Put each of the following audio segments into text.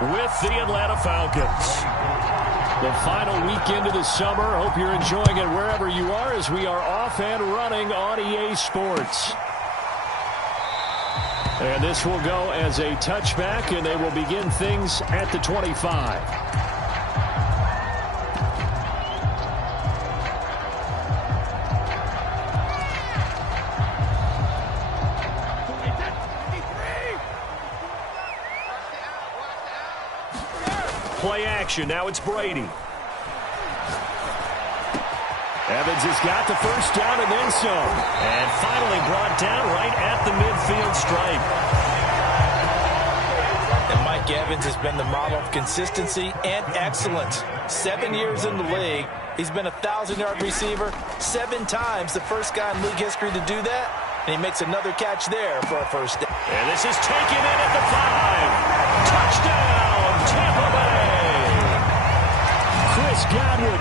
with the Atlanta Falcons. The final weekend of the summer. Hope you're enjoying it wherever you are as we are off and running on EA Sports. And this will go as a touchback, and they will begin things at the 25. Play action. Now it's Brady. Evans has got the first down and then some. And finally brought down right at the midfield stripe. And Mike Evans has been the model of consistency and excellence. 7 years in the league. He's been a 1,000-yard receiver 7 times, the first guy in league history to do that. And he makes another catch there for a first down. And this is taken in at the 5. Touchdown, Tampa Bay. Chris Godwin,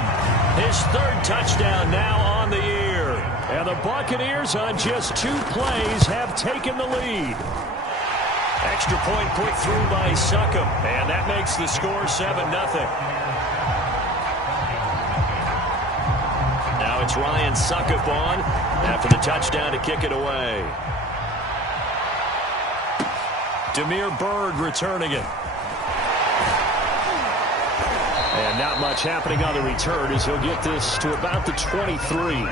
his 3rd touchdown now on the year. And the Buccaneers on just 2 plays have taken the lead. Extra point put through by Succop, and that makes the score 7-0. Now it's Ryan Succop on after the touchdown to kick it away. Damiere Byrd returning it. And not much happening on the return as he'll get this to about the 23.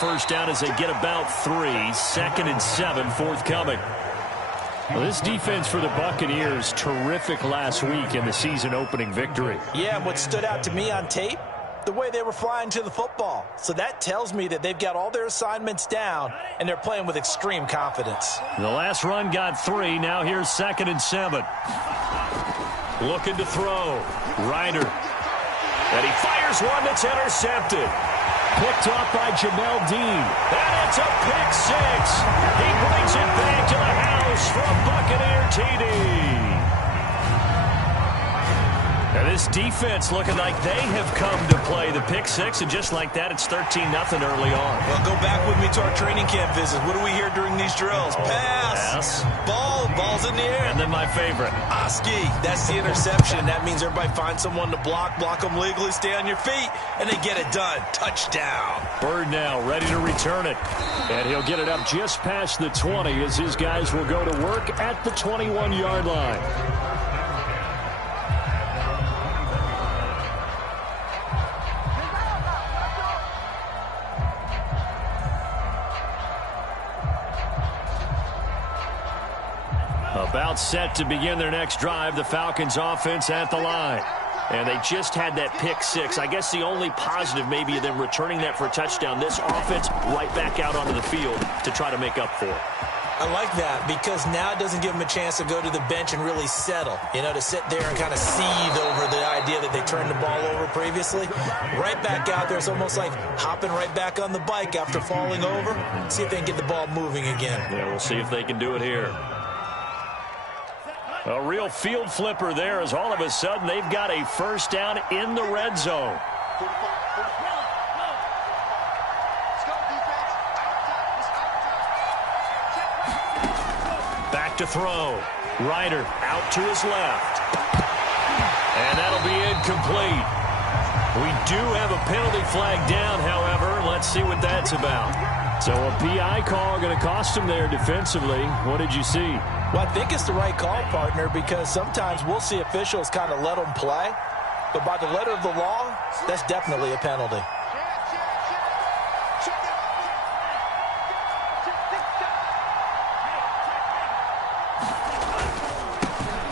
First down as they get about 3. 2nd and 7 forthcoming. Well, this defense for the Buccaneers, terrific last week in the season opening victory. Yeah, what stood out to me on tape, the way they were flying to the football. So that tells me that they've got all their assignments down and they're playing with extreme confidence. The last run got 3. Now here's 2nd and 7. Looking to throw. Ryder. And he fires one that's intercepted. Picked off by Jamel Dean. And it's a pick 6. He brings it back to the house for a Buccaneer TD. And this defense looking like they have come to play the pick 6, and just like that, it's 13-0 early on. Well, go back with me to our training camp visits. What do we hear during these drills? Pass. Ball's in the air. And then my favorite. Oski. That's the interception. That means everybody finds someone to block them legally, stay on your feet, and they get it done. Touchdown. Byrd now ready to return it. And he'll get it up just past the 20 as his guys will go to work at the 21-yard line. About set to begin their next drive, the Falcons offense at the line. And they just had that pick 6. I guess the only positive maybe of them returning that for a touchdown. This offense right back out onto the field to try to make up for it. I like that because now it doesn't give them a chance to go to the bench and really settle. You know, to sit there and kind of seethe over the idea that they turned the ball over previously. Right back out there. It's almost like hopping right back on the bike after falling over. See if they can get the ball moving again. Yeah, we'll see if they can do it here. A real field flipper there as all of a sudden they've got a first down in the red zone. Back to throw. Ryder out to his left. And that'll be incomplete. We do have a penalty flag down, however. Let's see what that's about. So a PI call going to cost him there defensively. What did you see? Well, I think it's the right call, partner, because sometimes we'll see officials kind of let them play. But by the letter of the law, that's definitely a penalty.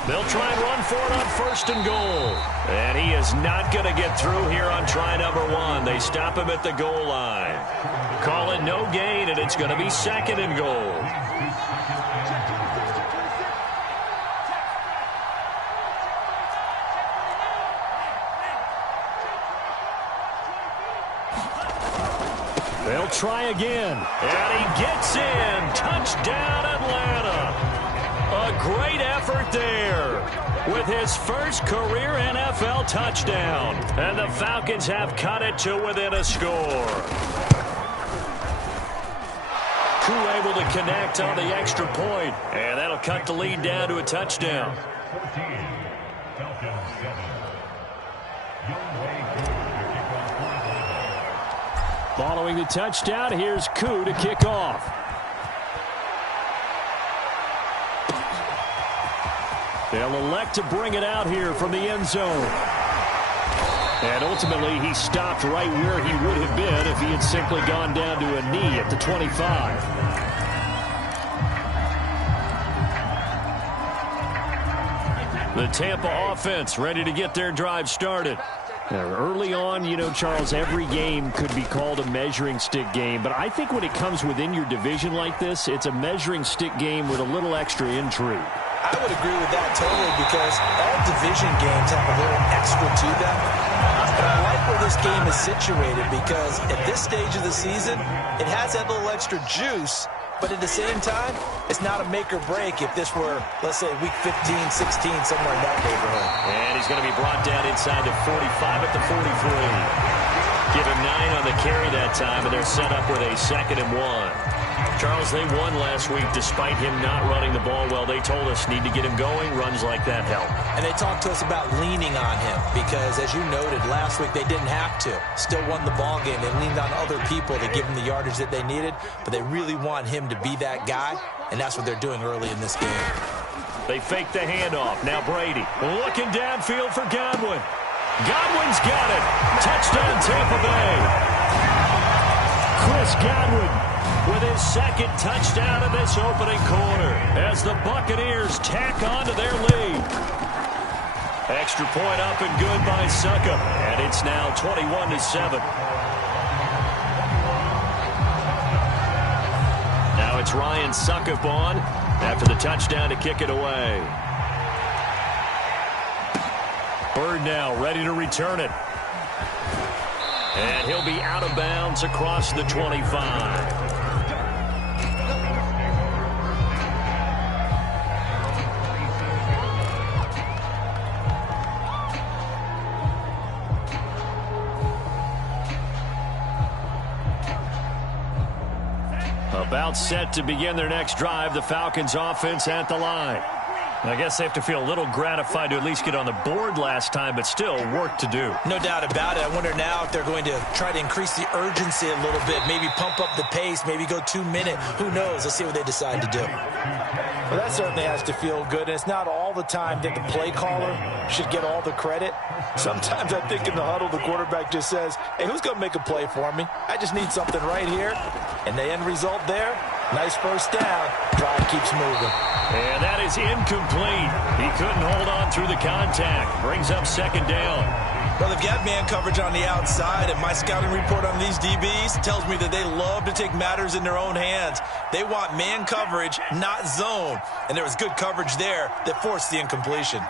They'll try and run for it on 1st and goal. And he is not going to get through here on try number 1. They stop him at the goal line. Call it no gain, and it's going to be 2nd and goal. They'll try again. And he gets in. Touchdown, Atlanta. A great effort there with his first career NFL touchdown. And the Falcons have cut it to within a score. Crew able to connect on the extra point. And that'll cut the lead down to a touchdown. Following the touchdown, here's Koo to kick off. They'll elect to bring it out here from the end zone. And ultimately, he stopped right where he would have been if he had simply gone down to a knee at the 25. The Tampa offense ready to get their drive started. Early on, you know, Charles, every game could be called a measuring stick game. But I think when it comes within your division like this, it's a measuring stick game with a little extra intrigue. I would agree with that totally because all division games have a little extra to them. And I like where this game is situated because at this stage of the season, it has that little extra juice. But at the same time, it's not a make or break if this were, let's say, week 15, 16, somewhere in that neighborhood. And he's going to be brought down inside the 45 at the 43. Give him 9 on the carry that time, and they're set up with a 2nd and 1. Charles, they won last week despite him not running the ball well. They told us need to get him going. Runs like that help. And they talked to us about leaning on him because, as you noted, last week they didn't have to. Still won the ball game. They leaned on other people to give him the yardage that they needed, but they really want him to be that guy, and that's what they're doing early in this game. They fake the handoff. Now Brady looking downfield for Godwin. Godwin's got it. Touchdown, Tampa Bay. Chris Godwin with his 2nd touchdown of this opening quarter as the Buccaneers tack on to their lead. Extra point up and good by Succop, and it's now 21-7. Now it's Ryan Succop on after the touchdown to kick it away. Bird now ready to return it. And he'll be out of bounds across the 25. About set to begin their next drive, the Falcons offense at the line. I guess they have to feel a little gratified to at least get on the board last time, but still work to do. No doubt about it. I wonder now if they're going to try to increase the urgency a little bit, maybe pump up the pace, maybe go 2-minute. Who knows? Let's see what they decide to do. Well, that certainly has to feel good, and it's not all the time that the play caller should get all the credit. Sometimes I think in the huddle, the quarterback just says, hey, who's going to make a play for me? I just need something right here. And the end result there, nice first down. Drive keeps moving. And that is incomplete. He couldn't hold on through the contact. Brings up 2nd down. Well, they've got man coverage on the outside, and my scouting report on these DBs tells me that they love to take matters in their own hands. They want man coverage, not zone. And there was good coverage there that forced the incompletion.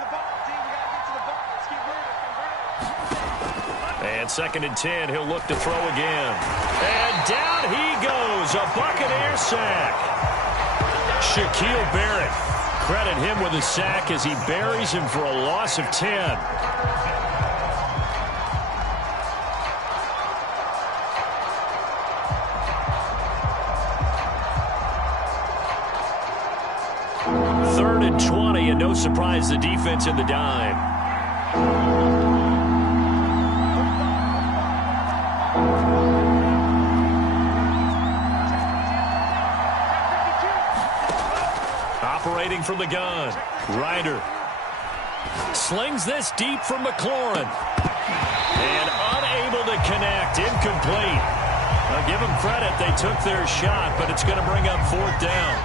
And 2nd and 10, he'll look to throw again. And down he goes, a Buccaneer sack. Shaquille Barrett, credit him with a sack as he buries him for a loss of 10. Third and 20, and no surprise the defense in the dime. Operating from the gun, Ryder slings this deep from McLaurin. And unable to connect, incomplete. I'll give them credit, they took their shot, but it's going to bring up 4th down.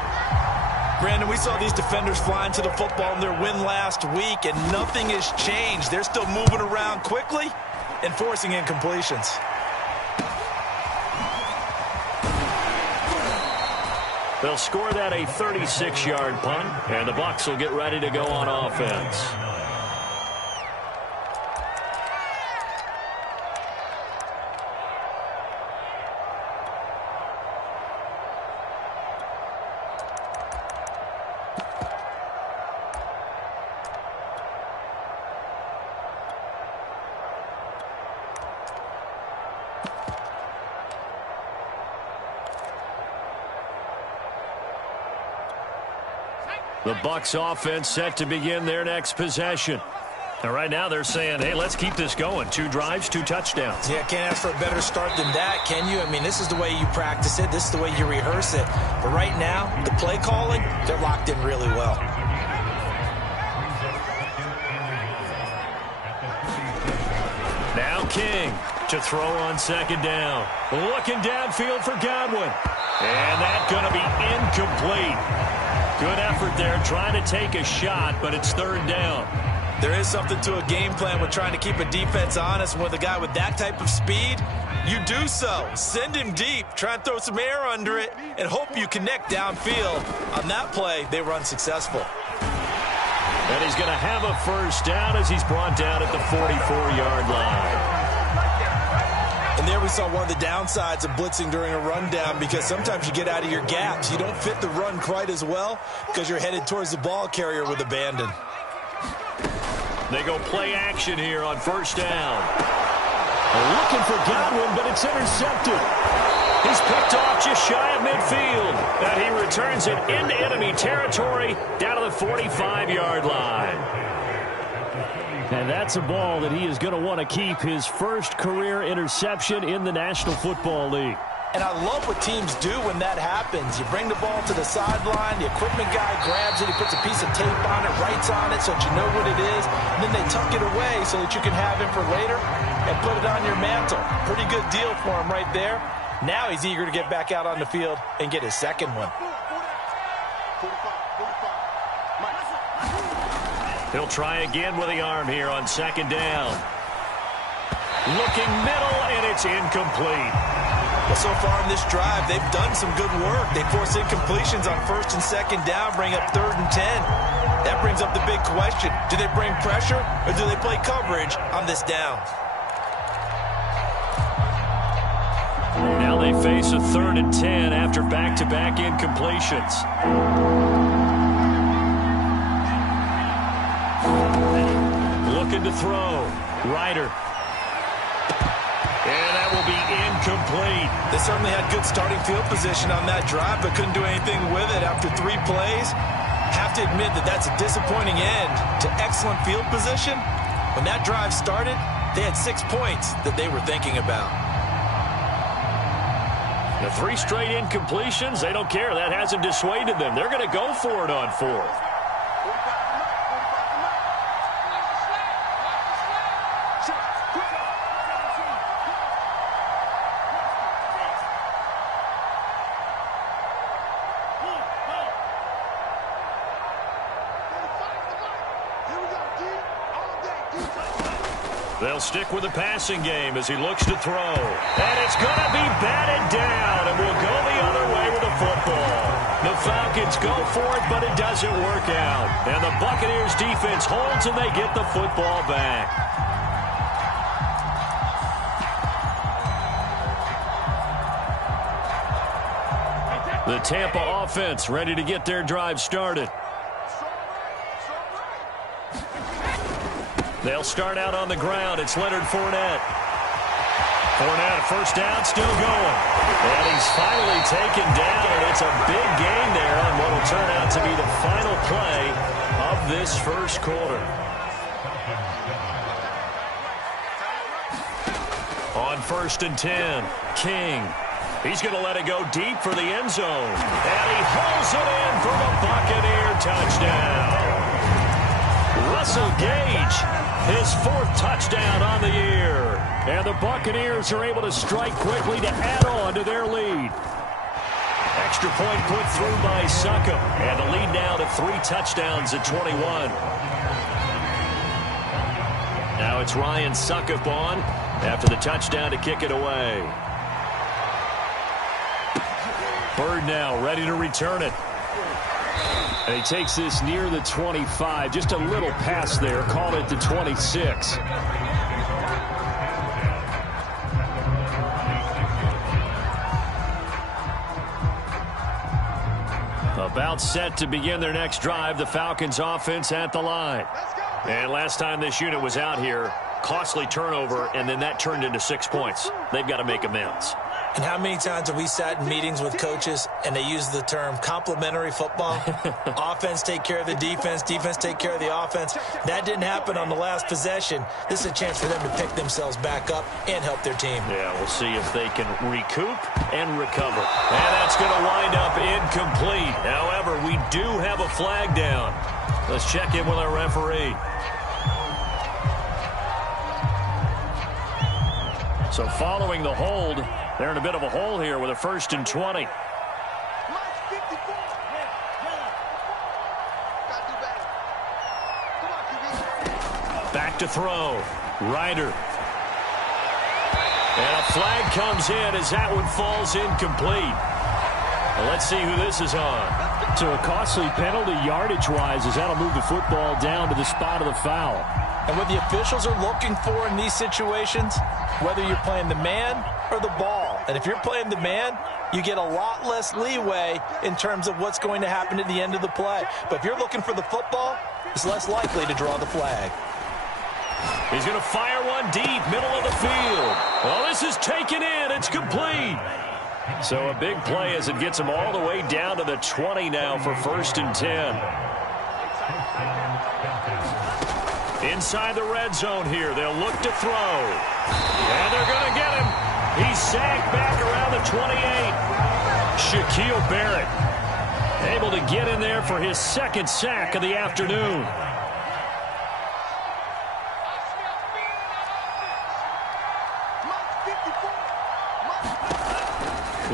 Brandon, we saw these defenders flying to the football in their win last week, and nothing has changed. They're still moving around quickly and forcing incompletions. They'll score that a 36-yard punt, and the Bucs will get ready to go on offense. The Bucs offense set to begin their next possession. And right now they're saying, hey, let's keep this going. 2 drives, 2 touchdowns. Yeah, can't ask for a better start than that, can you? I mean, this is the way you practice it. This is the way you rehearse it. But right now, the play calling, they're locked in really well. Now King to throw on 2nd down. Looking downfield for Godwin. And that's going to be incomplete. Good effort there, trying to take a shot, but it's 3rd down. There is something to a game plan with trying to keep a defense honest. And with a guy with that type of speed, you do so. Send him deep, try and throw some air under it, and hope you connect downfield. On that play, they were unsuccessful. And he's going to have a 1st down as he's brought down at the 44-yard line. And there we saw one of the downsides of blitzing during a rundown, because sometimes you get out of your gaps. You don't fit the run quite as well because you're headed towards the ball carrier with abandon. They go play action here on 1st down. Looking for Godwin, but it's intercepted. He's picked off just shy of midfield. And he returns it into enemy territory down to the 45-yard line. And that's a ball that he is going to want to keep, his first career interception in the National Football League. And I love what teams do when that happens. You bring the ball to the sideline, the equipment guy grabs it, he puts a piece of tape on it, writes on it so that you know what it is, and then they tuck it away so that you can have it for later and put it on your mantle. Pretty good deal for him right there. Now he's eager to get back out on the field and get his 2nd one. He'll try again with the arm here on 2nd down. Looking middle, and it's incomplete. Well, so far in this drive, they've done some good work. They force incompletions on 1st and 2nd down, bring up 3rd and 10. That brings up the big question. Do they bring pressure, or do they play coverage on this down? Now they face a 3rd and 10 after back-to-back incompletions. Looking to throw. Ryder. And that will be incomplete. They certainly had good starting field position on that drive, but couldn't do anything with it after 3 plays. Have to admit that that's a disappointing end to excellent field position. When that drive started, they had 6 points that they were thinking about. The 3 straight incompletions, they don't care. That hasn't dissuaded them. They're going to go for it on 4th. They'll stick with the passing game as he looks to throw. And it's going to be batted down, and will go the other way with the football. The Falcons go for it, but it doesn't work out. And the Buccaneers defense holds, and they get the football back. The Tampa offense ready to get their drive started. They'll start out on the ground. It's Leonard Fournette. Fournette, 1st down, still going. And he's finally taken down, and it's a big gain there on what will turn out to be the final play of this 1st quarter. On 1st and 10, King. He's going to let it go deep for the end zone. And he hauls it in for the Buccaneer touchdown. Russell Gage, his 4th touchdown on the year. And the Buccaneers are able to strike quickly to add on to their lead. Extra point put through by Succop. And the lead now to 3 touchdowns at 21. Now it's Ryan Succop on after the touchdown to kick it away. Bird now ready to return it. And he takes this near the 25. Just a little pass there. Call it the 26. About set to begin their next drive. The Falcons offense at the line. And last time this unit was out here, costly turnover, and then that turned into 6 points. They've got to make amends. And how many times have we sat in meetings with coaches and they use the term complementary football? Offense take care of the defense, defense take care of the offense. That didn't happen on the last possession. This is a chance for them to pick themselves back up and help their team. Yeah, we'll see if they can recoup and recover. And that's going to wind up incomplete. However, we do have a flag down. Let's check in with our referee. So following the hold, they're in a bit of a hole here with a 1st and 20. Back to throw. Ryder. And a flag comes in as that one falls incomplete. Well, let's see who this is on. So a costly penalty yardage-wise as that'll move the football down to the spot of the foul. And what the officials are looking for in these situations, whether you're playing the man or the ball. And if you're playing the man, you get a lot less leeway in terms of what's going to happen at the end of the play. But if you're looking for the football, it's less likely to draw the flag. He's going to fire one deep, middle of the field. Well, this is taken in. It's complete. So a big play as it gets him all the way down to the 20 now for 1st and 10. Inside the red zone here. They'll look to throw. And they're going to get him. He's sacked back around the 28. Shaquille Barrett able to get in there for his 2nd sack of the afternoon.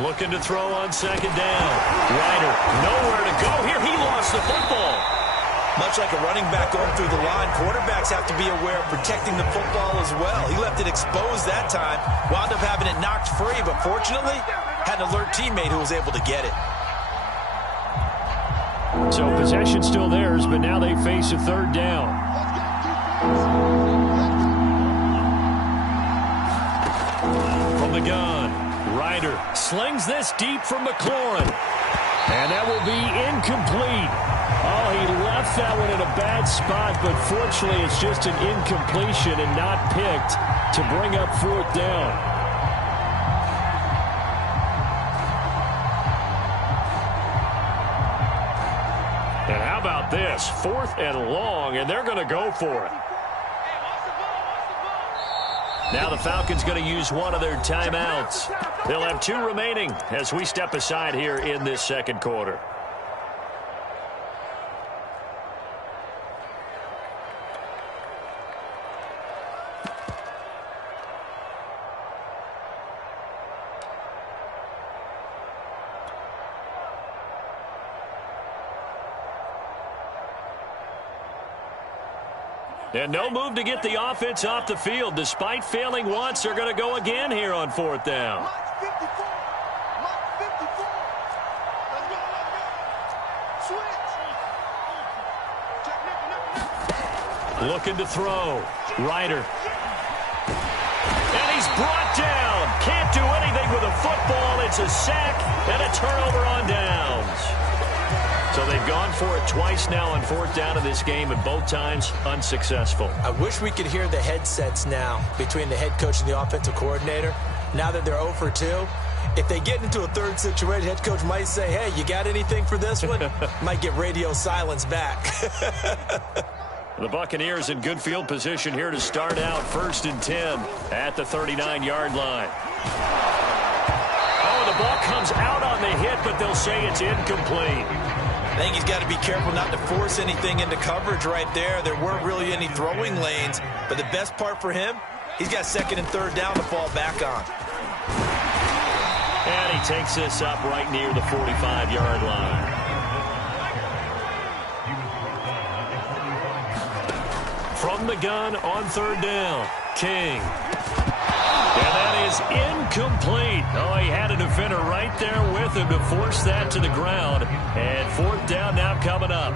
Looking to throw on 2nd down. Ryder, nowhere to go here. He lost the football. Much like a running back going through the line, quarterbacks have to be aware of protecting the football as well. He left it exposed that time, wound up having it knocked free, but fortunately, had an alert teammate who was able to get it. So possession still theirs, but now they face a 3rd down. From the gun, Ryder slings this deep from McLaurin. And that will be incomplete. Oh, he left that one in a bad spot, but fortunately it's just an incompletion and not picked to bring up 4th down. And how about this? 4th and long, and they're going to go for it. Now the Falcons going to use one of their timeouts. They'll have 2 remaining as we step aside here in this 2nd quarter. And no move to get the offense off the field. Despite failing once, they're going to go again here on 4th down. Looking to throw. Ryder. And he's brought down. Can't do anything with a football. It's a sack and a turnover on downs. So they've gone for it twice now on 4th down in this game, and both times unsuccessful. I wish we could hear the headsets now between the head coach and the offensive coordinator. Now that they're 0 for 2, if they get into a 3rd situation, head coach might say, hey, you got anything for this one? Might get radio silence back. The Buccaneers in good field position here to start out 1st and 10 at the 39-yard line. Oh, the ball comes out on the hit, but they'll say it's incomplete. I think he's got to be careful not to force anything into coverage right there. There weren't really any throwing lanes, but the best part for him, he's got 2nd and 3rd down to fall back on. And he takes this up right near the 45-yard line. From the gun on 3rd down, King. And that is incomplete. Oh, he had a defender right there with him to force that to the ground. And 4th down now coming up.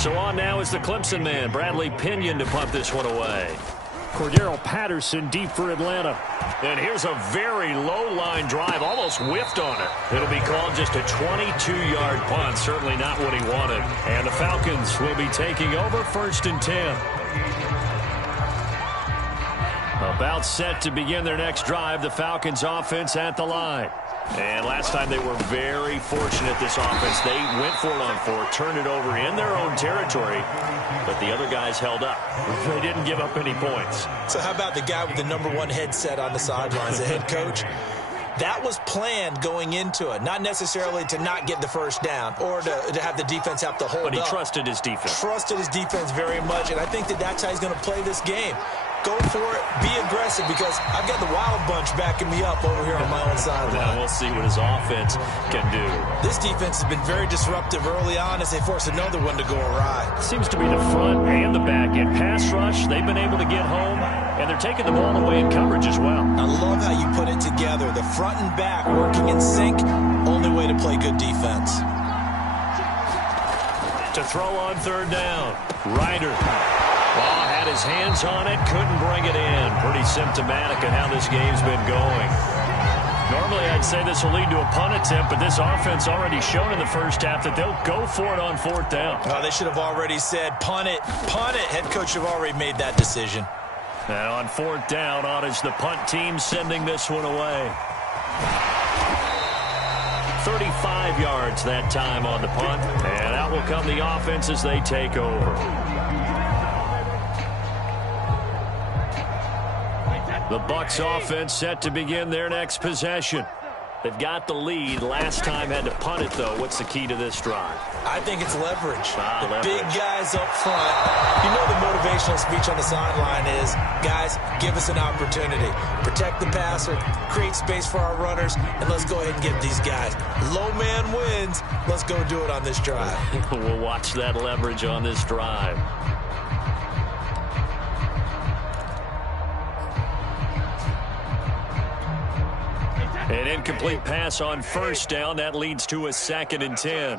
So on now is the Clemson man, Bradley Pinion, to punt this one away. Cordero Patterson deep for Atlanta. And here's a very low-line drive, almost whiffed on it. It'll be called just a 22-yard punt, certainly not what he wanted. And the Falcons will be taking over 1st and 10. About set to begin their next drive, the Falcons offense at the line. And last time they were very fortunate, this offense. They went for it on 4, turned it over in their own territory, but the other guys held up. They didn't give up any points. So how about the guy with the #1 headset on the sidelines, the head coach? That was planned going into it, not necessarily to not get the first down or to have the defense have to hold up. But he trusted his defense. Trusted his defense very much, and I think that's how he's going to play this game. Go for it, be aggressive, because I've got the wild bunch backing me up over here on my own sideline. Now we'll see what his offense can do. This defense has been very disruptive early on as they force another one to go awry. Seems to be the front and the back end. Pass rush, they've been able to get home, and they're taking the ball away in coverage as well. I love how you put it together. The front and back working in sync, only way to play good defense. To throw on 3rd down, Ryder. Ball had his hands on it, couldn't bring it in. Pretty symptomatic of how this game's been going. Normally, I'd say this will lead to a punt attempt, but this offense already shown in the first half that they'll go for it on 4th down. Oh, they should have already said, punt it, punt it. Head coach should have already made that decision. And on 4th down, on is the punt team sending this one away. 35 yards that time on the punt, and out will come the offense as they take over. The Bucs offense set to begin their next possession. They've got the lead. Last time had to punt it, though. What's the key to this drive? I think it's leverage. Leverage. Big guys up front. You know the motivational speech on the sideline is, guys, give us an opportunity. Protect the passer, create space for our runners, and let's go ahead and get these guys. Low man wins. Let's go do it on this drive. We'll watch that leverage on this drive. An incomplete pass on 1st down. That leads to a 2nd and 10.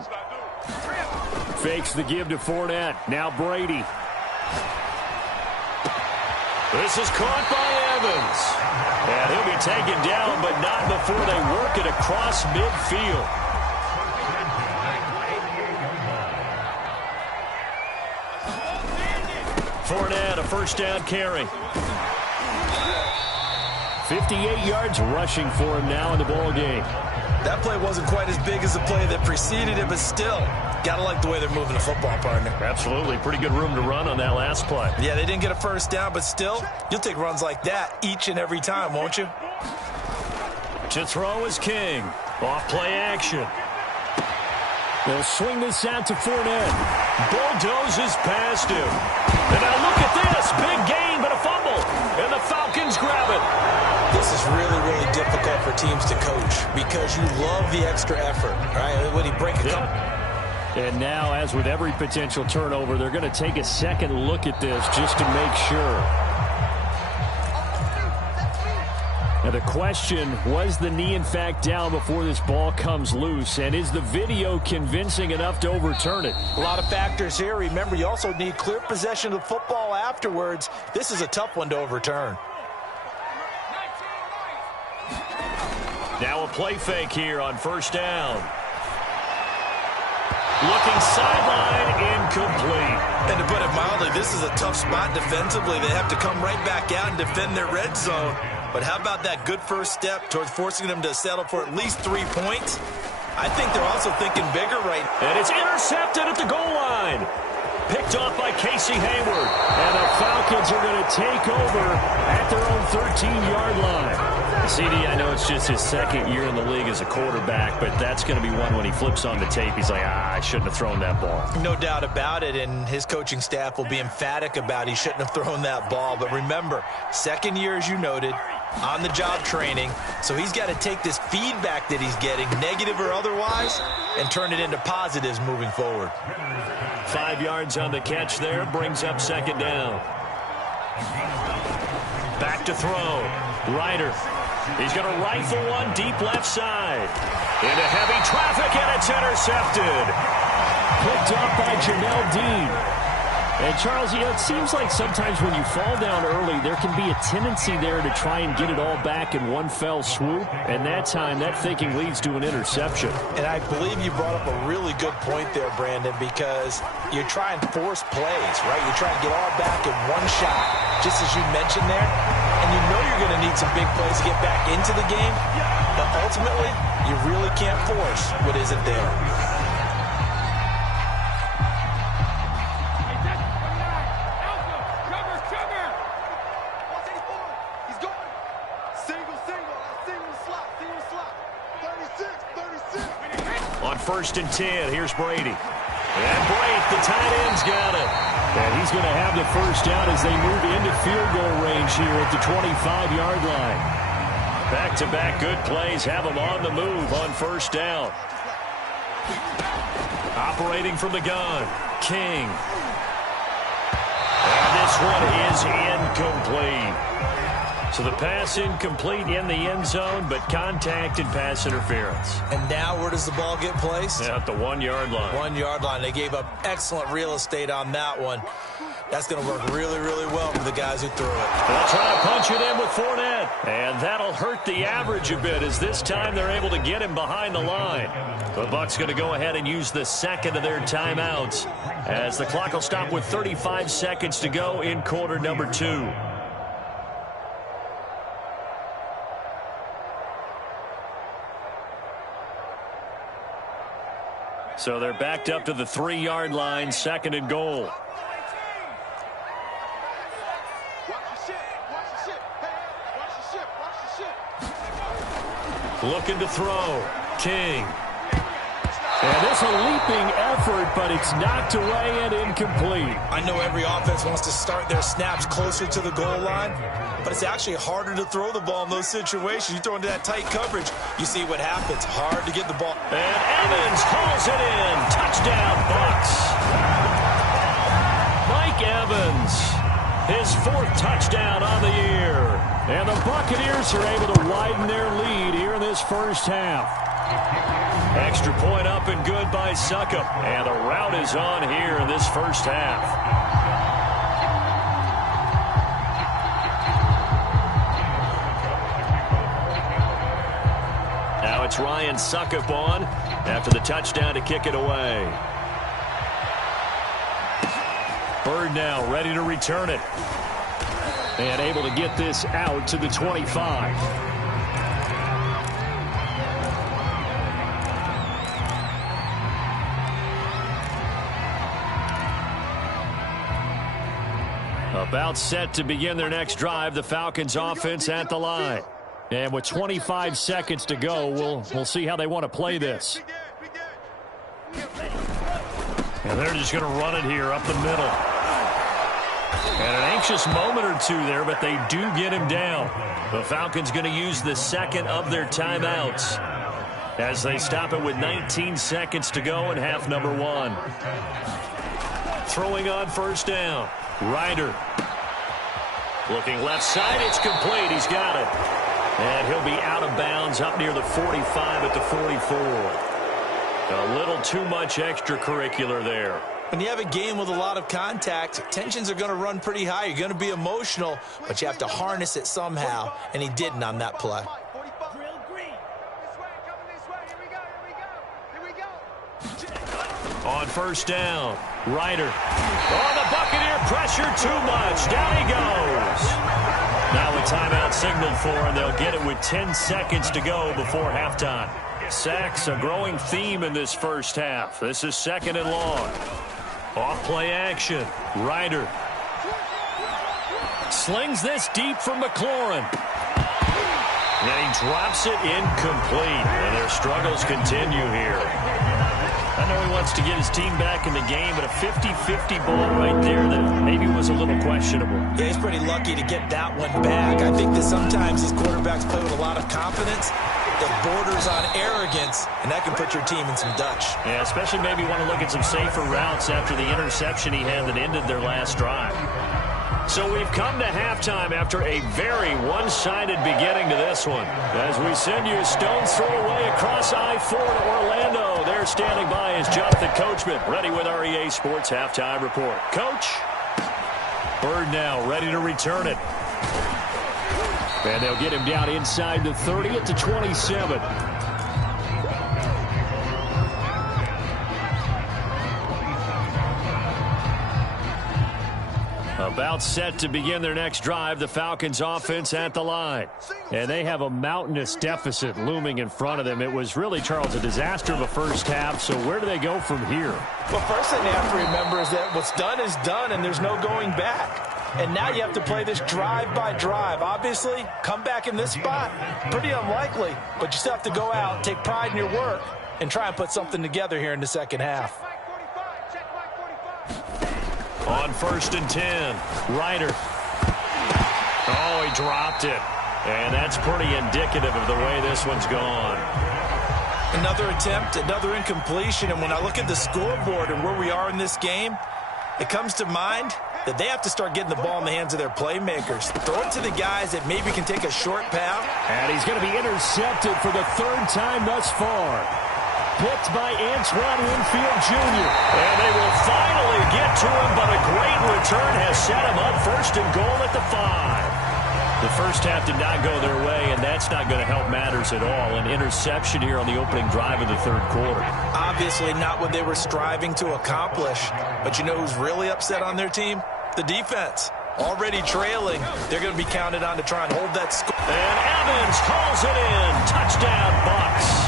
Fakes the give to Fournette. Now Brady. This is caught by Evans. And he'll be taken down, but not before they work it across midfield. Fournette, a 1st down carry. 58 yards rushing for him now in the ball game. That play wasn't quite as big as the play that preceded it, but still, got to like the way they're moving the football, partner. Absolutely. Pretty good room to run on that last play. Yeah, they didn't get a 1st down, but still, you'll take runs like that each and every time, won't you? To throw is King. Off play action. They'll swing this out to Fournette. Bulldozes past him. And now look at this. Big gain, but a fumble. And the Falcons grab it. This is really, really difficult for teams to coach because you love the extra effort, right? When he break a couple. And now, as with every potential turnover, they're going to take a second look at this just to make sure. Now the question, was the knee in fact down before this ball comes loose? And is the video convincing enough to overturn it? A lot of factors here. Remember, you also need clear possession of the football afterwards. This is a tough one to overturn. Now a play fake here on 1st down. Looking sideline, incomplete. And to put it mildly, this is a tough spot defensively. They have to come right back out and defend their red zone. But how about that good first step towards forcing them to settle for at least 3 points? I think they're also thinking bigger right now. And it's intercepted at the goal line. Picked off by Casey Hayward. And the Falcons are going to take over at their own 13-yard line. CD, I know it's just his 2nd year in the league as a quarterback, but that's going to be one when he flips on the tape. He's like, I shouldn't have thrown that ball. No doubt about it, and his coaching staff will be emphatic about he shouldn't have thrown that ball. But remember, 2nd year, as you noted, on-the-job training, so he's got to take this feedback that he's getting, negative or otherwise, and turn it into positives moving forward. 5 yards on the catch there, brings up 2nd down. Back to throw. Ryder. He's going to rifle one deep left side. Into heavy traffic, and it's intercepted. Picked off by Jamel Dean. And, Charles, you know, it seems like sometimes when you fall down early, there can be a tendency there to try and get it all back in one fell swoop. And that time, that thinking leads to an interception. And I believe you brought up a really good point there, Brandon, because you're trying to force plays, right? You're trying to get all back in one shot, just as you mentioned there. And you know you're going to need some big plays to get back into the game. but ultimately, you really can't force what isn't there. On 1st and 10, here's Brady. And Brate, the tight end's got it. And he's going to have the first down as they move into field goal range here at the 25-yard line. Back-to-back good plays have them on the move on 1st down. Operating from the gun, King. And this one is incomplete. So the pass incomplete in the end zone, but contact and pass interference. And now where does the ball get placed? At the 1-yard line. 1-yard line. They gave up excellent real estate on that one. That's going to work really, really well for the guys who threw it. They'll try to punch it in with Fournette. And that'll hurt the average a bit as this time they're able to get him behind the line. The Bucs going to go ahead and use the second of their timeouts as the clock will stop with 35 seconds to go in quarter number 2. So they're backed up to the 3-yard line, 2nd and goal. Looking to throw. King. And it's a leaping effort, but it's knocked away and incomplete. I know every offense wants to start their snaps closer to the goal line, but it's actually harder to throw the ball in those situations. You throw into that tight coverage, you see what happens. Hard to get the ball. And Evans hauls it in. Touchdown, Bucs. Mike Evans, his 4th touchdown on the year. And the Buccaneers are able to widen their lead here in this first half. Extra point up and good by Succop. And a rout is on here in this first half. Now it's Ryan Succop on after the touchdown to kick it away. Bird now ready to return it. And able to get this out to the 25. About set to begin their next drive, the Falcons offense at the line. And with 25 seconds to go, we'll see how they want to play this. And they're just going to run it here up the middle. And an anxious moment or two there, but they do get him down. The Falcons going to use the second of their timeouts as they stop it with 19 seconds to go in half number 1. Throwing on 1st down. Ryder. Looking left side, it's complete. He's got it. And he'll be out of bounds up near the 45 at the 44. A little too much extracurricular there. When you have a game with a lot of contact, tensions are going to run pretty high. You're going to be emotional, but you have to harness it somehow, and he didn't on that play. On 1st down, Ryder. Oh, the Buccaneer pressure too much. Down he goes. Now a timeout signaled for, and they'll get it with 10 seconds to go before halftime. Sacks, a growing theme in this first half. This is 2nd and long. Off play action. Ryder. Slings this deep from McLaurin. And he drops it incomplete. And their struggles continue here. I know he wants to get his team back in the game, but a 50-50 ball right there that maybe was a little questionable. Yeah, he's pretty lucky to get that one back. I think that sometimes these quarterbacks play with a lot of confidence that borders on arrogance, and that can put your team in some Dutch. Yeah, especially maybe want to look at some safer routes after the interception he had that ended their last drive. So we've come to halftime after a very one-sided beginning to this one. As we send you a stone's throw away across I-4 to Orlando. There standing by is Jonathan Coachman, ready with our EA Sports Halftime Report. Coach, Bird now ready to return it. And they'll get him down inside the 30 at the 27. About set to begin their next drive, the Falcons offense at the line. And they have a mountainous deficit looming in front of them. It was really, Charles, a disaster of a first half, so where do they go from here? Well, first thing they have to remember is that what's done is done, and there's no going back. And now you have to play this drive by drive. Obviously, come back in this spot, pretty unlikely, but you still have to go out, take pride in your work, and try and put something together here in the second half. On 1st and 10, Ryder. Oh, he dropped it. And that's pretty indicative of the way this one's gone. Another attempt, another incompletion, and when I look at the scoreboard and where we are in this game, it comes to mind that they have to start getting the ball in the hands of their playmakers. Throw it to the guys that maybe can take a short pass. And he's going to be intercepted for the third time thus far. Picked by Antoine Winfield Jr. And they will finally get to him, but a great return has set him up 1st and goal at the 5. The first half did not go their way, and that's not going to help matters at all. An interception here on the opening drive of the third quarter. Obviously not what they were striving to accomplish. But you know who's really upset on their team? The defense. Already trailing. They're going to be counted on to try and hold that score. And Evans hauls it in. Touchdown, Bucs.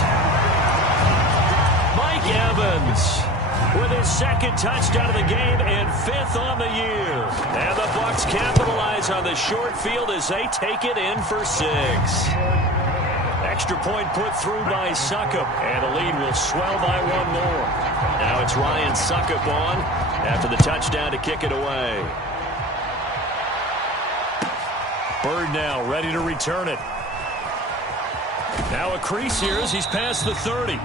Mike Evans with his 2nd touchdown of the game and 5th on the year. And the Bucs capitalize on the short field as they take it in for 6. Extra point put through by Suckup, and the lead will swell by 1 more. Now it's Ryan Suckup on after the touchdown to kick it away. Bird now ready to return it. Now a crease here as he's past the 30.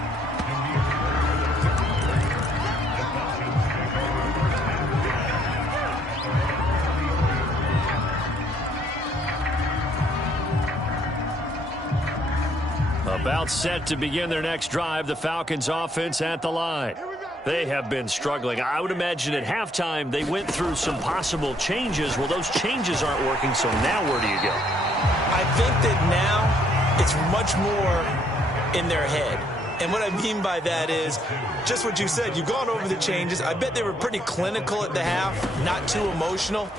About set to begin their next drive, the Falcons offense at the line. They have been struggling. I would imagine at halftime they went through some possible changes. Well, those changes aren't working, so now where do you go? I think that now it's much more in their head. And what I mean by that is just what you said. You've gone over the changes. I bet they were pretty clinical at the half, not too emotional.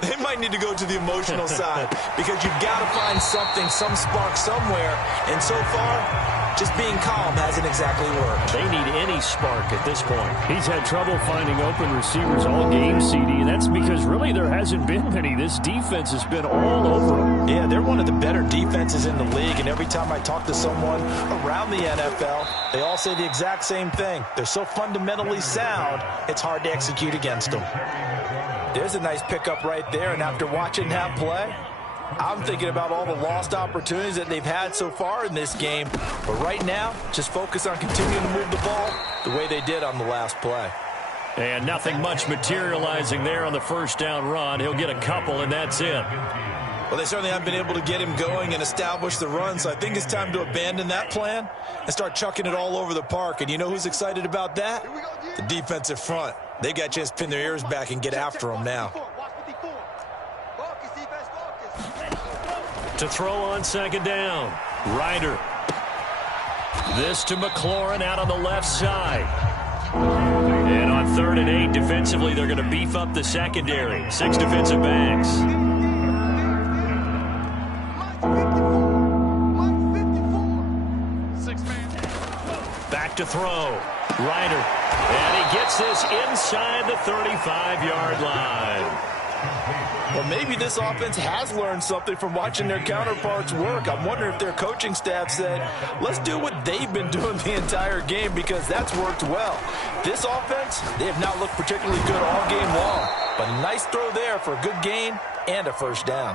They might need to go to the emotional side because you've got to find something, some spark somewhere. And so far, just being calm hasn't exactly worked. They need any spark at this point. He's had trouble finding open receivers all game, CD, and that's because really there hasn't been many. This defense has been all over them. Yeah, they're one of the better defenses in the league, and every time I talk to someone around the NFL, they all say the exact same thing. They're so fundamentally sound, it's hard to execute against them. There's a nice pickup right there, and after watching that play, I'm thinking about all the lost opportunities that they've had so far in this game. But right now, just focus on continuing to move the ball the way they did on the last play. And nothing much materializing there on the first down run. He'll get a couple, and that's it. Well, they certainly haven't been able to get him going and establish the run, so I think it's time to abandon that plan and start chucking it all over the park. And you know who's excited about that? The defensive front. They got a chance to pin their ears back and get after him now. To throw on 2nd down, Ryder. This to McLaurin out on the left side. And on 3rd and 8, defensively, they're going to beef up the secondary. 6 defensive backs. Back to throw. Ryder. And he gets this inside the 35-yard line. Well, maybe this offense has learned something from watching their counterparts work. I'm wondering if their coaching staff said, let's do what they've been doing the entire game because that's worked well. This offense, they have not looked particularly good all game long. But a nice throw there for a good gain and a first down.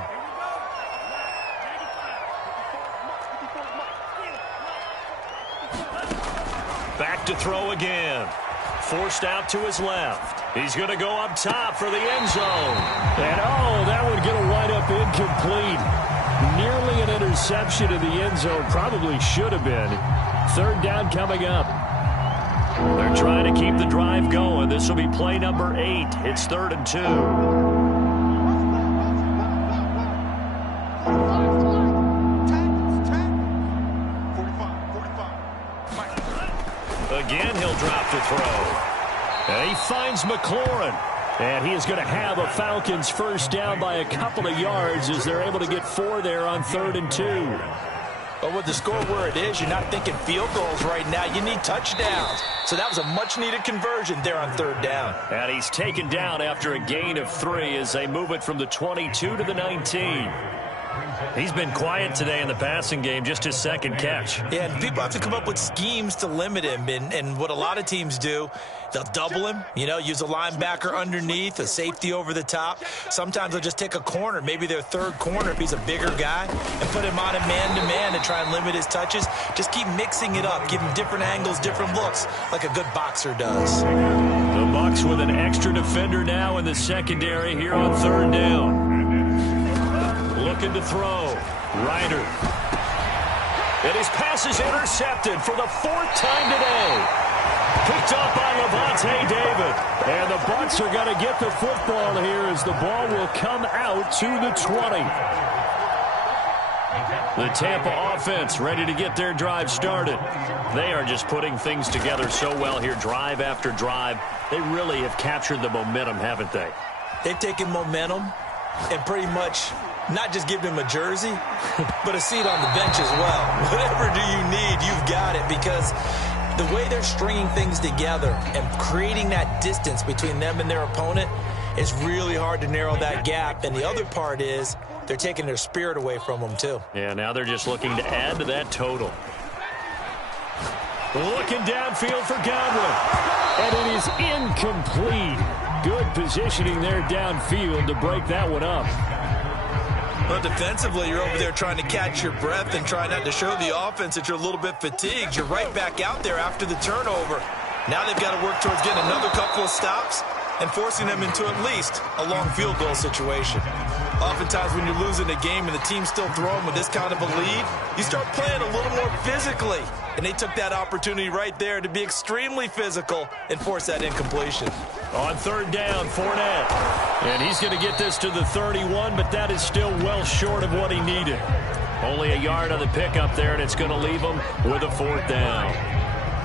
Back to throw again. Forced out to his left. He's going to go up top for the end zone. And, oh, that would get a wind-up incomplete. Nearly an interception in the end zone. Probably should have been. 3rd down coming up. They're trying to keep the drive going. This will be play number 8. It's 3rd and 2. Again, he'll drop to throw. And he finds McLaurin. And he is going to have a Falcons first down by a couple of yards as they're able to get 4 there on 3rd and 2. But with the score where it is, you're not thinking field goals right now. You need touchdowns. So that was a much-needed conversion there on 3rd down. And he's taken down after a gain of 3 as they move it from the 22 to the 19. He's been quiet today in the passing game, just his second catch. Yeah, and people have to come up with schemes to limit him. And what a lot of teams do, they'll double him, use a linebacker underneath, a safety over the top. Sometimes they'll just take a corner, maybe their third corner if he's a bigger guy, and put him on a man-to-man to try and limit his touches. Just keep mixing it up, give him different angles, different looks, like a good boxer does. The Bucs with an extra defender now in the secondary here on 3rd down. Looking to throw. Ryder. And his pass is intercepted for the 4th time today. Picked up by Levante David. And the Bucs are going to get the football here as the ball will come out to the 20. The Tampa offense ready to get their drive started. They are just putting things together so well here, drive after drive. They really have captured the momentum, haven't they? They've taken momentum and pretty much not just given him a jersey, but a seat on the bench as well. Whatever do you need, you've got it, because the way they're stringing things together and creating that distance between them and their opponent is really hard to narrow that gap. And the other part is they're taking their spirit away from them, too. Yeah, now they're just looking to add to that total. Looking downfield for Godwin. And it is incomplete. Good positioning there downfield to break that one up. Well, defensively, you're over there trying to catch your breath and try not to show the offense that you're a little bit fatigued. You're right back out there after the turnover. Now they've got to work towards getting another couple of stops and forcing them into at least a long field goal situation. Oftentimes when you're losing a game and the team's still throwing with this kind of a lead, you start playing a little more physically. And they took that opportunity right there to be extremely physical and force that incompletion. On 3rd down, Fournette. And he's going to get this to the 31, but that is still well short of what he needed. Only a yard on the pickup there, and it's going to leave him with a 4th down.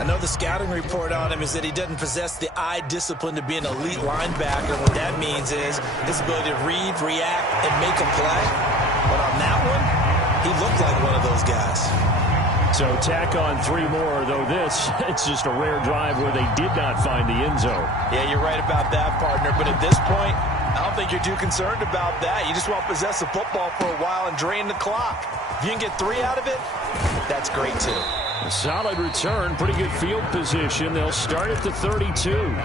I know the scouting report on him is that he doesn't possess the eye discipline to be an elite linebacker. What that means is his ability to read, react, and make a play. But on that one, he looked like one of those guys. So tack on 3 more, though it's just a rare drive where they did not find the end zone. Yeah, you're right about that, partner. But at this point, I don't think you're too concerned about that. You just want to possess the football for a while and drain the clock. If you can get 3 out of it, that's great, too. A solid return, pretty good field position. They'll start at the 32.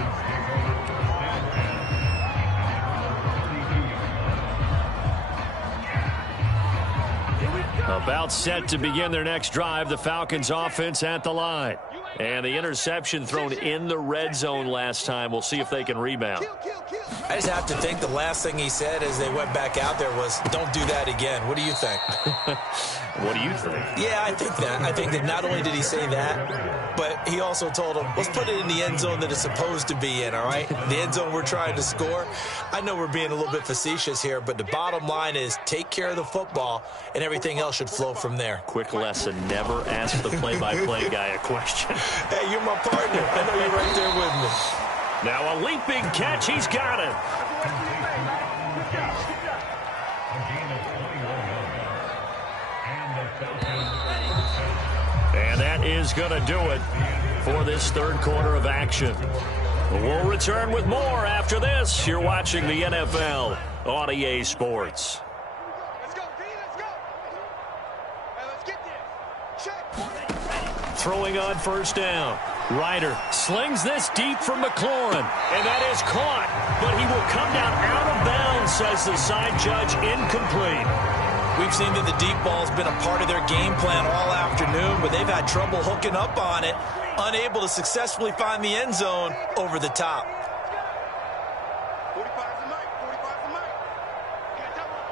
About set to begin their next drive, the Falcons offense at the line. And the interception thrown in the red zone last time. We'll see if they can rebound. I just have to think the last thing he said as they went back out there was, don't do that again. What do you think? What do you think? Yeah, I think that. I think that not only did he say that, but he also told him, let's put it in the end zone that it's supposed to be in, all right? The end zone we're trying to score. I know we're being a little bit facetious here, but the bottom line is take care of the football, and everything else should flow from there. Quick lesson, never ask the play-by-play guy a question. Hey, you're my partner. I know you're right there with me. Now a leaping catch. He's got it. And that is going to do it for this 3rd quarter of action. We'll return with more after this. You're watching the NFL on EA Sports. Let's go, D, let's go. Hey, let's get this. Check. Throwing on 1st down. Ryder slings this deep from McLaurin, and that is caught, but he will come down out of bounds, says the side judge, incomplete. We've seen that the deep ball's been a part of their game plan all afternoon, but they've had trouble hooking up on it, unable to successfully find the end zone over the top. 45's the mic, 45's the mic. Yeah, double,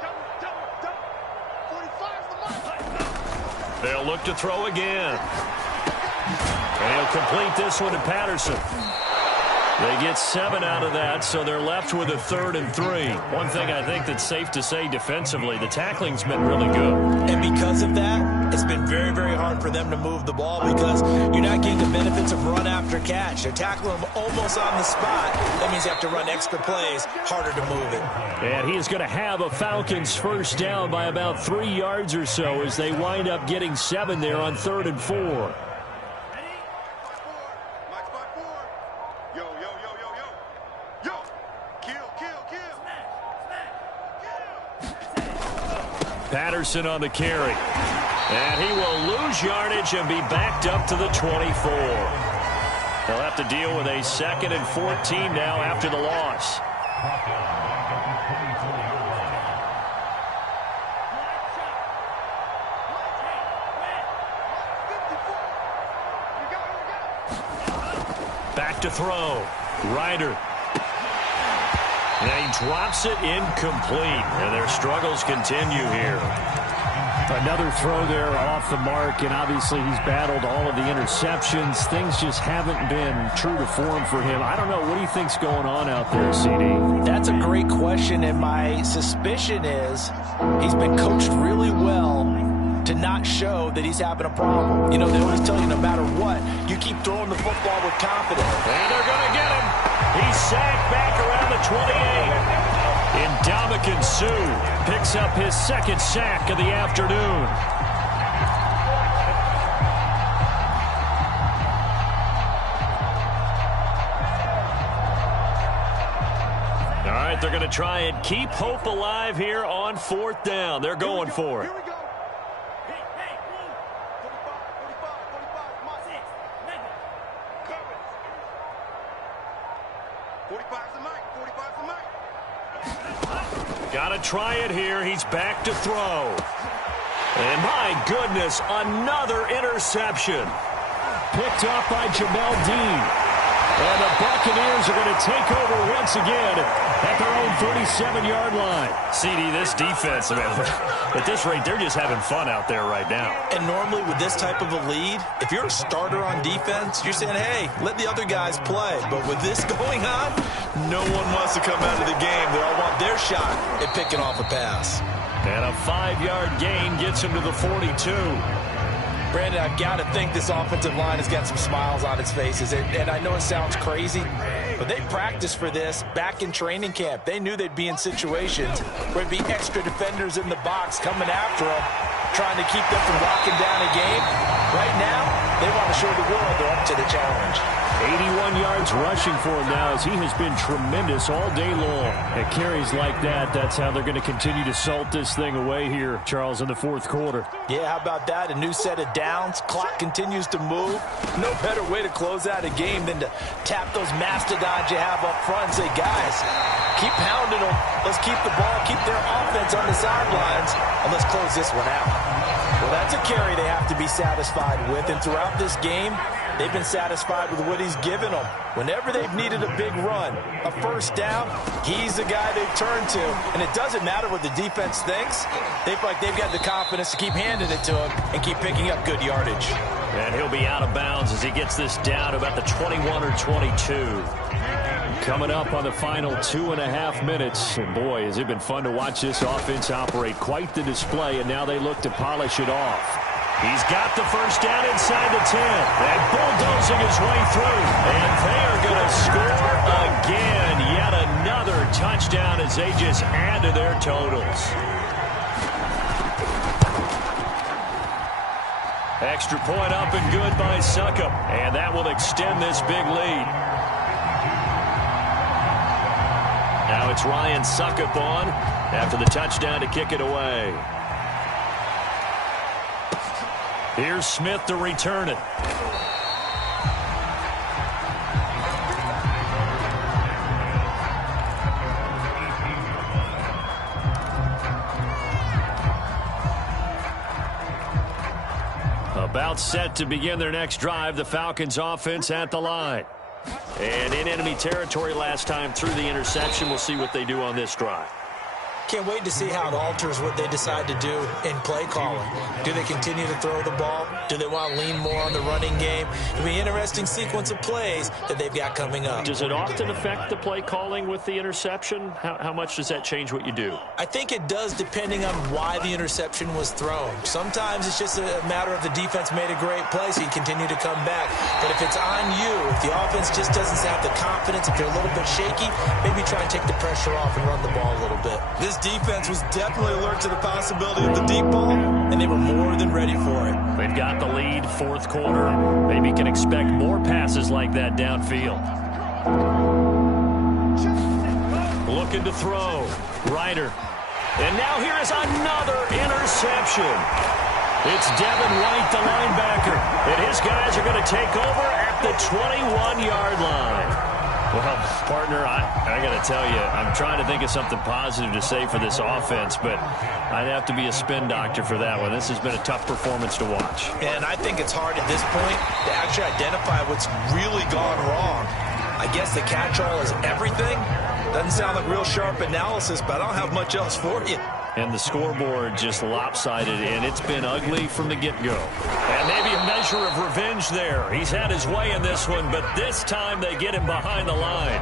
45's the mic. They'll look to throw again. And he'll complete this one to Patterson. They get 7 out of that, so they're left with a 3rd and 3. One thing I think that's safe to say defensively, the tackling's been really good. And because of that, it's been very, very hard for them to move the ball because you're not getting the benefits of run after after catch. They're tackling him almost on the spot. That means they have to run extra plays, harder to move it. And he is going to have a Falcons first down by about 3 yards or so as they wind up getting 7 there on 3rd and 4. Patterson on the carry. And he will lose yardage and be backed up to the 24. They'll have to deal with a 2nd and 14 now after the loss. Back to throw. Ryder. And he drops it incomplete. And their struggles continue here. Another throw there off the mark, and obviously he's battled all of the interceptions. Things just haven't been true to form for him. I don't know. What do you think's going on out there, CD? That's a great question, and my suspicion is he's been coached really well to not show that he's having a problem. You know, they always tell you no matter what, you keep throwing the football with confidence. And they're going to get him. He's sacked back around the 28. Ndamukong Suh picks up his 2nd sack of the afternoon. All right, they're going to try and keep hope alive here on 4th down. They're going for it. 45's the mic. 45's the mic. Got to try it here. He's back to throw. And my goodness, another interception. Picked off by Jamel Dean. And the Buccaneers are going to take over once again at their own 37-yard line. CD, this defense, man, at this rate, they're just having fun out there right now. And normally with this type of a lead, if you're a starter on defense, you're saying, hey, let the other guys play. But with this going on, no one wants to come out of the game. They all want their shot at picking off a pass. And a 5-yard gain gets him to the 42. Brandon, I've got to think this offensive line has got some smiles on its faces. And I know it sounds crazy, but they practiced for this back in training camp. They knew they'd be in situations where there'd be extra defenders in the box coming after them, trying to keep them from locking down a game. Right now, they want to show the world they're up to the challenge. 81 yards rushing for him now as he has been tremendous all day long. At carries like that, that's how they're going to continue to salt this thing away here, Charles, in the 4th quarter. Yeah, how about that? A new set of downs. Clock continues to move. No better way to close out a game than to tap those mastodons you have up front and say, guys, keep pounding them. Let's keep the ball, keep their offense on the sidelines, and let's close this one out. Well, that's a carry they have to be satisfied with, and throughout this game, they've been satisfied with what he's given them. Whenever they've needed a big run, a first down, he's the guy they've turned to. And it doesn't matter what the defense thinks. They feel like they've got the confidence to keep handing it to him and keep picking up good yardage. And he'll be out of bounds as he gets this down to about the 21 or 22. Coming up on the final 2.5 minutes. And boy, has it been fun to watch this offense operate. Quite the display, and now they look to polish it off. He's got the first down inside the 10. And bulldozing his way through. And they are going to score again. Yet another touchdown as they just add to their totals. Extra point up and good by Succop. And that will extend this big lead. Now it's Ryan Succop on after the touchdown to kick it away. Here's Smith to return it. About set to begin their next drive, the Falcons offense at the line. And in enemy territory last time through the interception. We'll see what they do on this drive. can't wait to see how it alters what they decide to do in play calling. Do they continue to throw the ball? Do they want to lean more on the running game? It'll be an interesting sequence of plays that they've got coming up. Does it often affect the play calling with the interception? How much does that change what you do? I think it does, depending on why the interception was thrown. Sometimes it's just a matter of the defense made a great play, so you continue to come back. But if it's on you, if the offense just doesn't have the confidence, if they're a little bit shaky, maybe try and take the pressure off and run the ball a little bit. This defense was definitely alert to the possibility of the deep ball, and they were more than ready for it. They've got the lead, fourth quarter. Maybe can expect more passes like that downfield. Looking to throw. Ryder. And now here is another interception. It's Devin White, the linebacker. And his guys are going to take over at the 21-yard line. Well, partner, I got to tell you, I'm trying to think of something positive to say for this offense, but I'd have to be a spin doctor for that one. This has been a tough performance to watch. And I think it's hard at this point to actually identify what's really gone wrong. I guess the catch-all is everything. Doesn't sound like real sharp analysis, but I don't have much else for you. And the scoreboard just lopsided, and it's been ugly from the get-go. And maybe a measure of revenge there. He's had his way in this one, but this time they get him behind the line.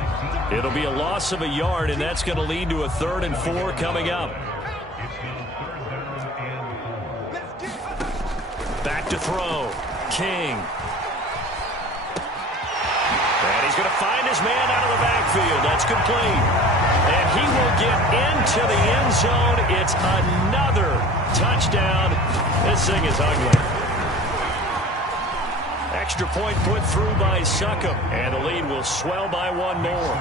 It'll be a loss of a yard, and that's going to lead to a 3rd and 4 coming up. Back to throw. King. And he's going to find his man out of the backfield. That's complete. And he will get into the end zone. It's another touchdown. This thing is ugly. Extra point put through by Succop. And the lead will swell by one more.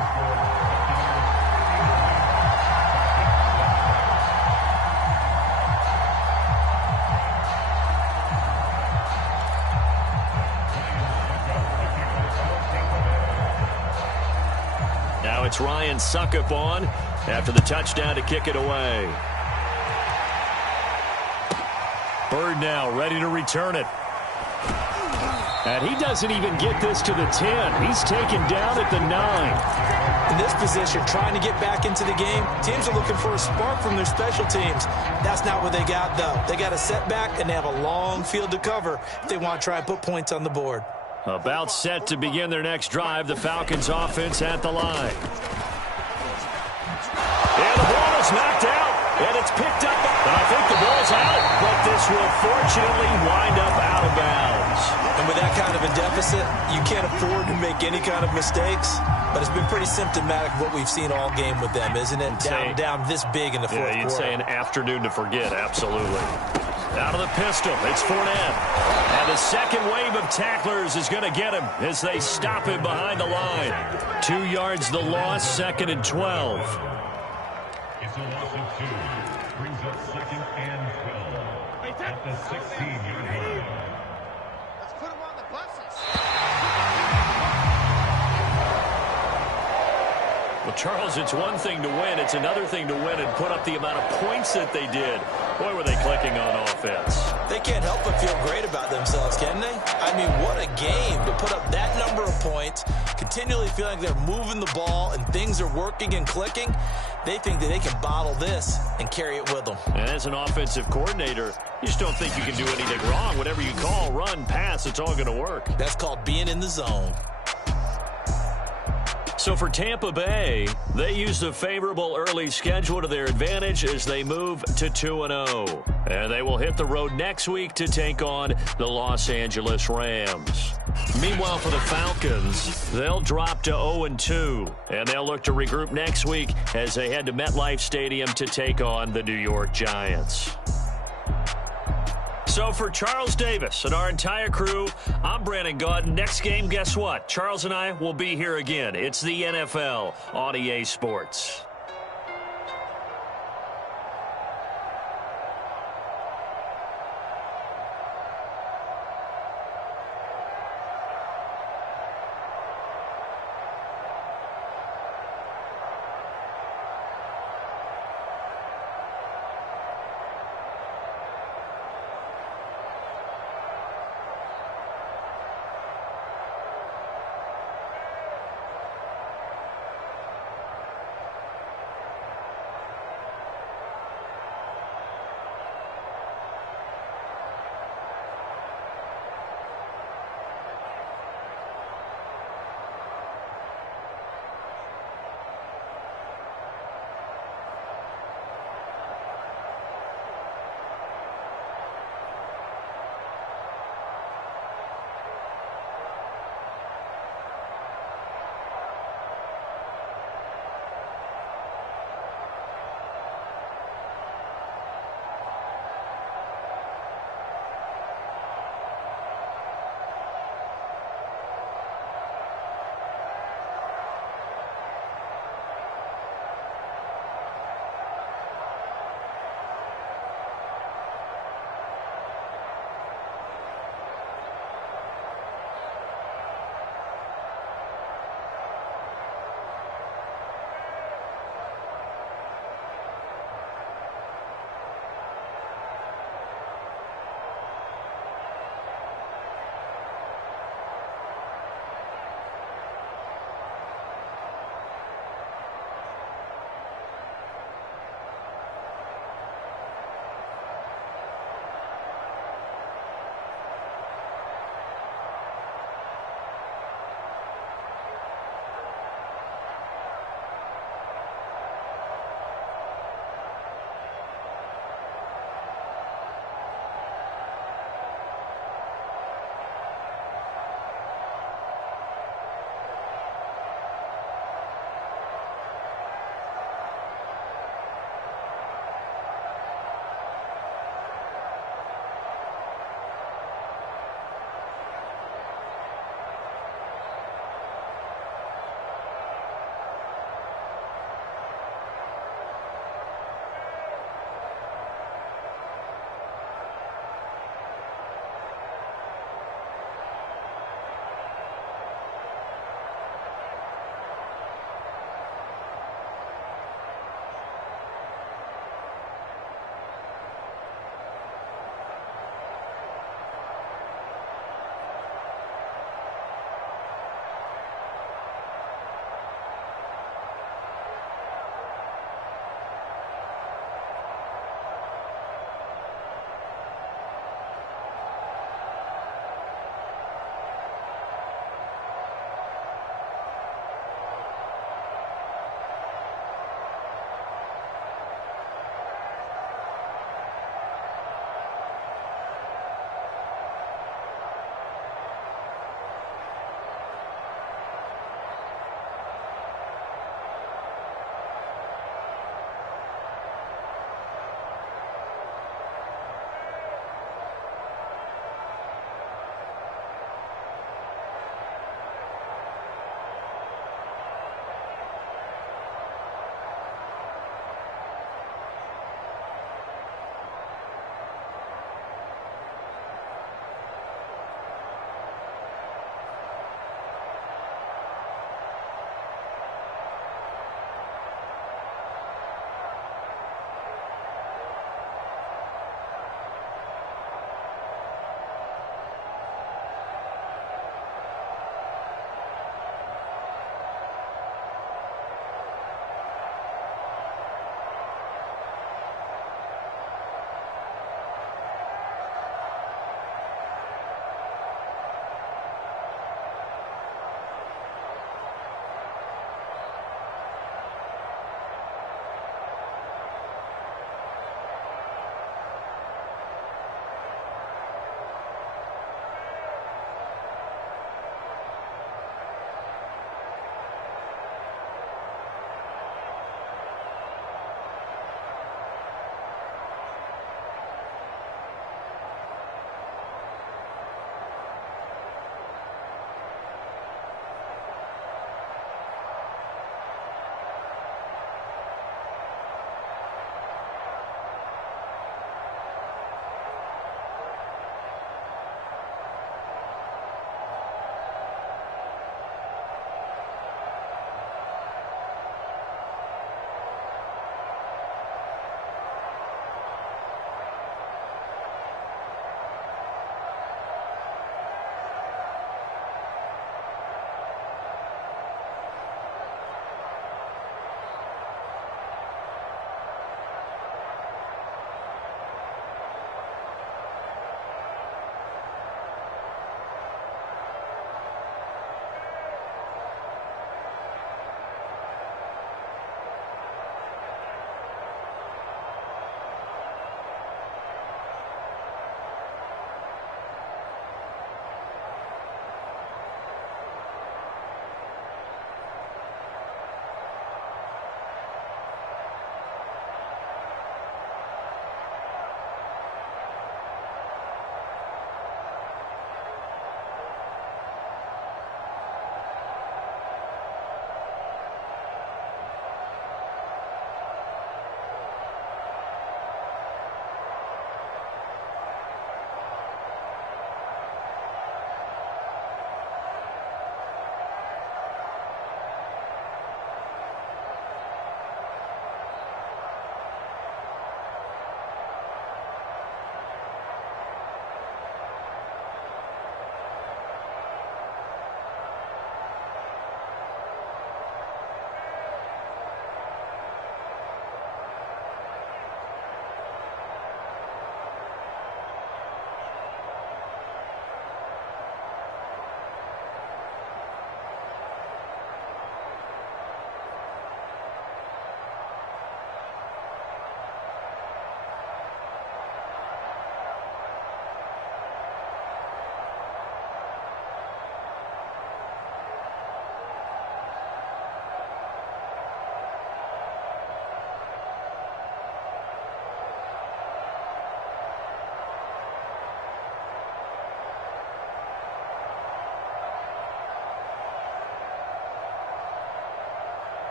Now it's Ryan Succop on after the touchdown to kick it away. Bird now ready to return it. And he doesn't even get this to the 10. He's taken down at the 9. In this position, trying to get back into the game, teams are looking for a spark from their special teams. That's not what they got, though. They got a setback, and they have a long field to cover if they want to try and put points on the board. About set to begin their next drive, the Falcons offense at the line. And the ball is knocked out, and it's picked up. And I think the ball's out, but this will fortunately wind up out of bounds. And with that kind of a deficit, you can't afford to make any kind of mistakes. But it's been pretty symptomatic of what we've seen all game with them, isn't it? Down this big in the fourth quarter. Yeah, you'd say an afternoon to forget, absolutely. Out of the pistol, it's Fournette. And the second wave of tacklers is going to get him as they stop him behind the line. 2 yards the loss, 2nd and 12. It's a loss of 2. Brings up 2nd and 12 at the 16-yard line. Let's put them on the buses. Well, Charles, it's one thing to win. It's another thing to win and put up the amount of points that they did. Boy, were they clicking on offense. They can't help but feel great about themselves, can they? I mean, what a game to put up that number of points, continually feeling they're moving the ball and things are working and clicking. They think that they can bottle this and carry it with them. And as an offensive coordinator, you just don't think you can do anything wrong. Whatever you call, run, pass, it's all going to work. That's called being in the zone. So for Tampa Bay, they used a favorable early schedule to their advantage as they move to 2-0. And they will hit the road next week to take on the Los Angeles Rams. Meanwhile, for the Falcons, they'll drop to 0-2. And they'll look to regroup next week as they head to MetLife Stadium to take on the New York Giants. So for Charles Davis and our entire crew, I'm Brandon Gaudin. Next game, guess what? Charles and I will be here again. It's the NFL on EA Sports.